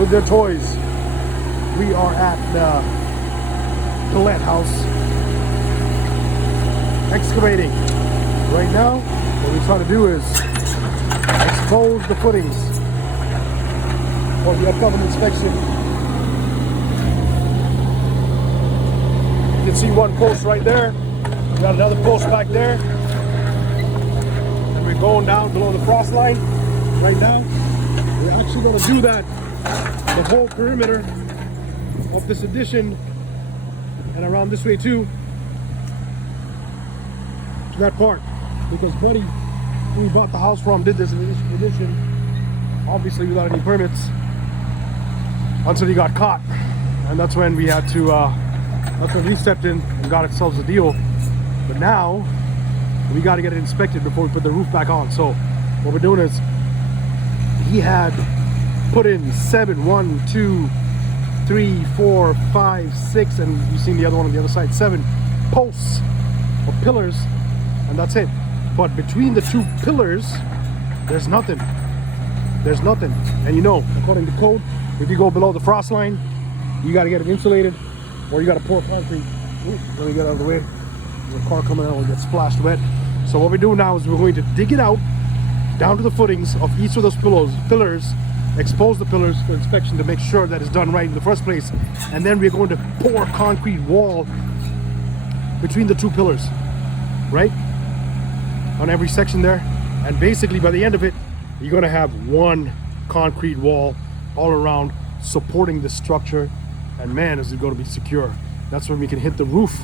with their toys. We are at the Gillette house, excavating. Right now, what we're trying to do is expose the footings for the upcoming inspection. You can see one post right there. We got another post back there. And we're going down below the frost line right now. We're actually going to do that, the whole perimeter of this addition and around this way too, to that part. Because Buddy, who we bought the house from, did this addition, obviously without any permits, until he got caught. And that's when we had to, that's when we stepped in and got ourselves a deal. But now, we got to get it inspected before we put the roof back on. So what we're doing is, he had put in 7, 1, 2, 3, 4, 5, 6, and you've seen the other one on the other side, 7 posts or pillars, and that's it. But between the 2 pillars, there's nothing. There's nothing. And you know, according to code, if you go below the frost line, you got to get it insulated, or you got to pour concrete. Ooh, let me get out of the way. There's a car coming out, will get splashed wet. So what we do now is we're going to dig it out down to the footings of each of those pillars, expose the pillars for inspection to make sure that it's done right in the first place, and then we're going to pour concrete wall between the 2 pillars, right, on every section there. And basically by the end of it, you're going to have one concrete wall all around supporting this structure, and man, is it going to be secure. That's when we can hit the roof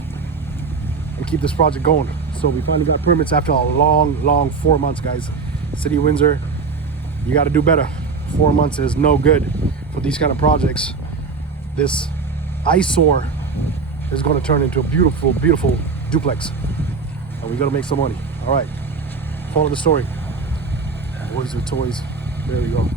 and keep this project going. So we finally got permits after a long 4 months, guys. City of Windsor, you got to do better. 4 months is no good for these kind of projects. This eyesore is going to turn into a beautiful duplex, and we got to make some money. All right, follow the story. Boys with toys. There we go.